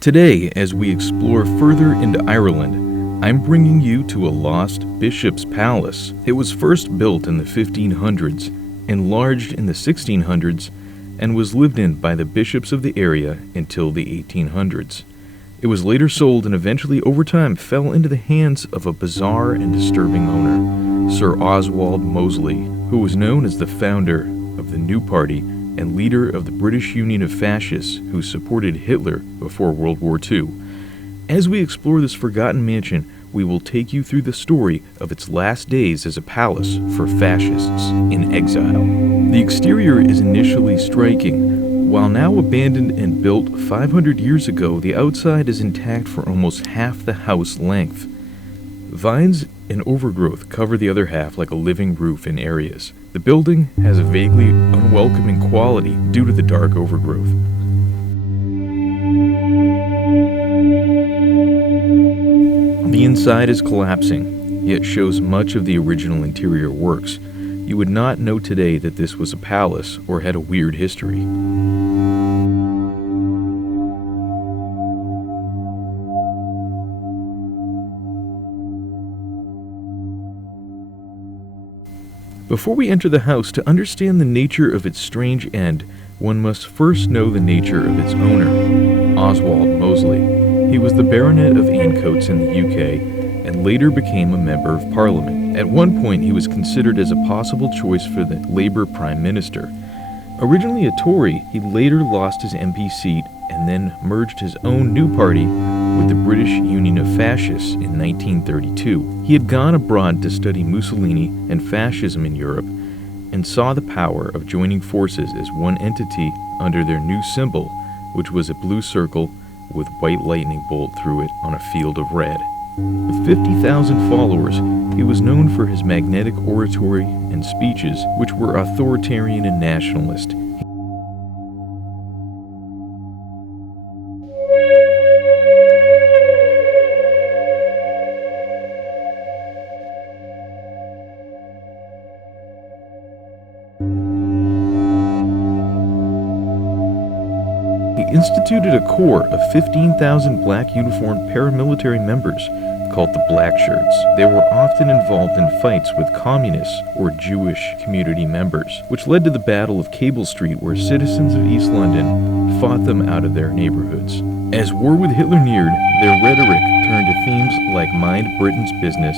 Today, as we explore further into Ireland, I'm bringing you to a lost bishop's palace. It was first built in the 1500s, enlarged in the 1600s, and was lived in by the bishops of the area until the 1800s. It was later sold and eventually over time fell into the hands of a bizarre and disturbing owner, Sir Oswald Mosley, who was known as the founder of the New Party and leader of the British Union of Fascists who supported Hitler before World War II. As we explore this forgotten mansion, we will take you through the story of its last days as a palace for fascists in exile. The exterior is initially striking. While now abandoned and built 500 years ago, the outside is intact for almost half the house length. Vines and overgrowth cover the other half like a living roof in areas. The building has a vaguely unwelcoming quality due to the dark overgrowth. The inside is collapsing, yet shows much of the original interior works. You would not know today that this was a palace or had a weird history. Before we enter the house, to understand the nature of its strange end, one must first know the nature of its owner, Oswald Mosley. He was the Baronet of Ancoats in the UK and later became a Member of Parliament. At one point, he was considered as a possible choice for the Labour Prime Minister. Originally a Tory, he later lost his MP seat and then merged his own new party with the British Union of Fascists in 1932. He had gone abroad to study Mussolini and fascism in Europe and saw the power of joining forces as one entity under their new symbol, which was a blue circle with white lightning bolt through it on a field of red. With 50,000 followers, he was known for his magnetic oratory and speeches, which were authoritarian and nationalist. He instituted a corps of 15,000 black uniformed paramilitary members called the Black Shirts. They were often involved in fights with communists or Jewish community members, which led to the Battle of Cable Street, where citizens of East London fought them out of their neighborhoods. As war with Hitler neared, their rhetoric turned to themes like Mind Britain's Business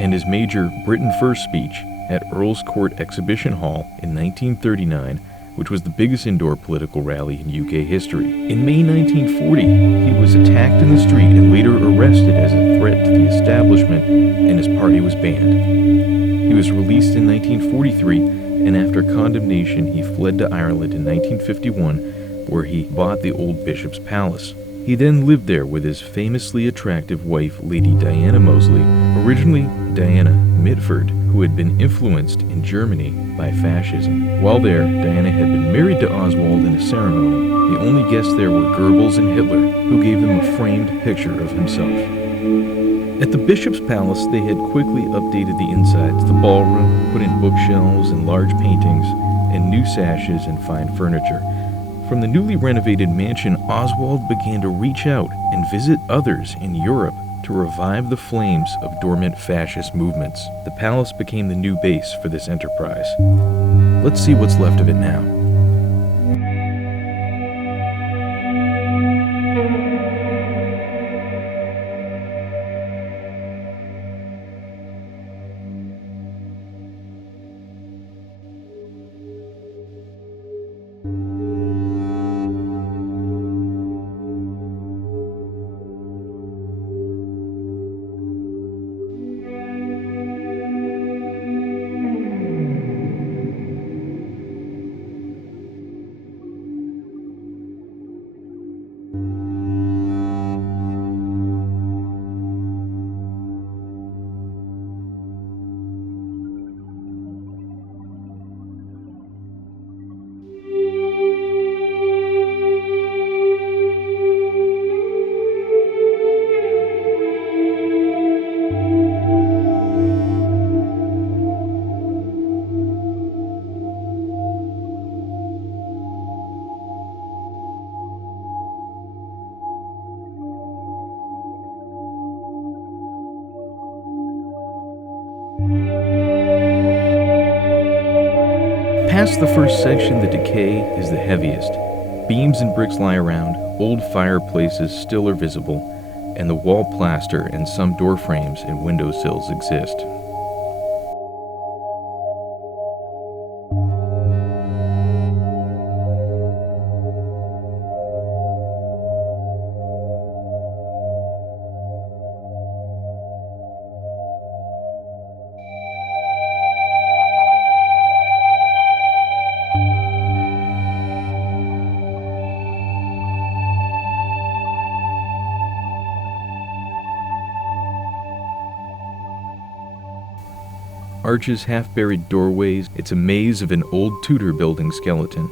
and his major Britain First speech at Earl's Court Exhibition Hall in 1939, which was the biggest indoor political rally in UK history. In May 1940, he was attacked in the street and later arrested as a threat to the establishment, and his party was banned. He was released in 1943, and after condemnation, he fled to Ireland in 1951, where he bought the old bishop's palace. He then lived there with his famously attractive wife, Lady Diana Mosley, originally Diana Mitford, who had been influenced in Germany by fascism. While there, Diana had been married to Oswald in a ceremony. The only guests there were Goebbels and Hitler, who gave them a framed picture of himself. At the bishop's palace, they had quickly updated the insides. The ballroom, put in bookshelves and large paintings, and new sashes and fine furniture. From the newly renovated mansion, Oswald began to reach out and visit others in Europe to revive the flames of dormant fascist movements. The palace became the new base for this enterprise. Let's see what's left of it now. Past the first section, the decay is the heaviest. Beams and bricks lie around, old fireplaces still are visible, and the wall plaster and some door frames and windowsills exist. Arches, half-buried doorways, it's a maze of an old Tudor building skeleton.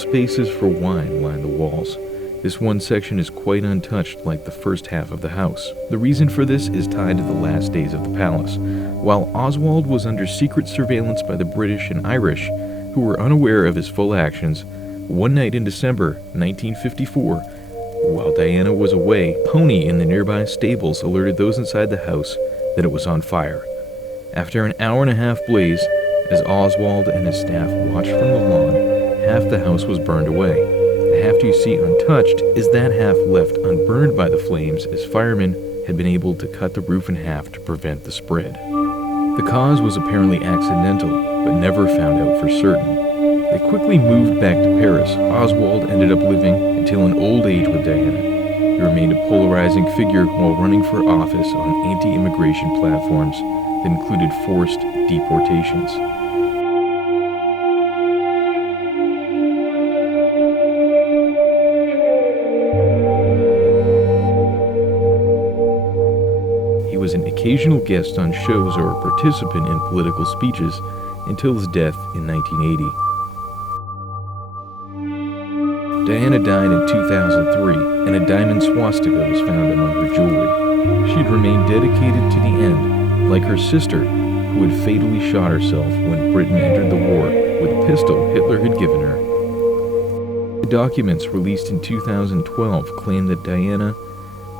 spaces for wine line the walls. This one section is quite untouched, like the first half of the house. The reason for this is tied to the last days of the palace. While Oswald was under secret surveillance by the British and Irish, who were unaware of his full actions, one night in December 1954, while Diana was away, a pony in the nearby stables alerted those inside the house that it was on fire. After an hour-and-a-half blaze, as Oswald and his staff watched from the lawn, half the house was burned away. The half you see untouched is that half left unburned by the flames, as firemen had been able to cut the roof in half to prevent the spread. The cause was apparently accidental, but never found out for certain. They quickly moved back to Paris. Oswald ended up living until an old age with Diana. He remained a polarizing figure while running for office on anti-immigration platforms that included forced deportations. He was an occasional guest on shows or a participant in political speeches until his death in 1980. Diana died in 2003, and a diamond swastika was found among her jewelry. She had remained dedicated to the end, like her sister, who had fatally shot herself when Britain entered the war with a pistol Hitler had given her. The documents released in 2012 claim that Diana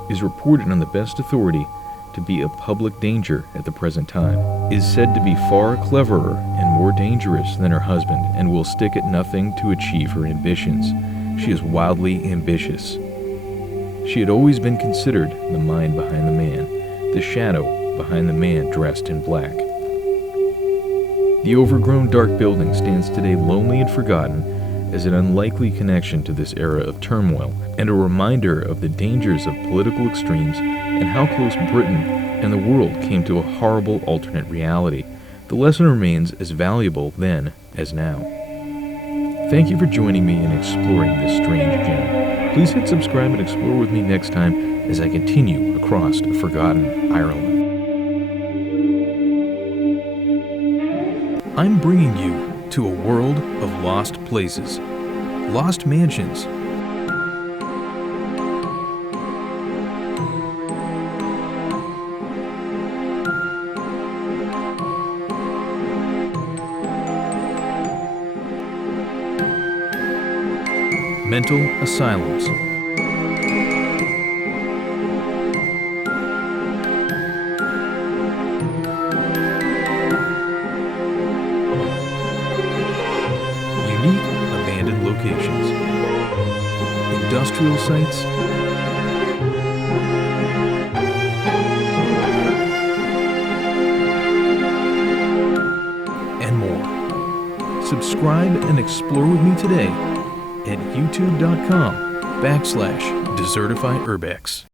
is reported on the best authority to be a public danger at the present time, is said to be far cleverer and more dangerous than her husband, and will stick at nothing to achieve her ambitions. She is wildly ambitious. She had always been considered the mind behind the man, the shadow behind the man dressed in black. The overgrown dark building stands today lonely and forgotten as an unlikely connection to this era of turmoil, and a reminder of the dangers of political extremes and how close Britain and the world came to a horrible alternate reality. The lesson remains as valuable then as now. Thank you for joining me in exploring this strange gem. Please hit subscribe and explore with me next time as I continue across a forgotten Ireland. I'm bringing you to a world of lost places, lost mansions, mental asylums, unique abandoned locations, industrial sites, and more. Subscribe and explore with me today at youtube.com/desertify Urbex.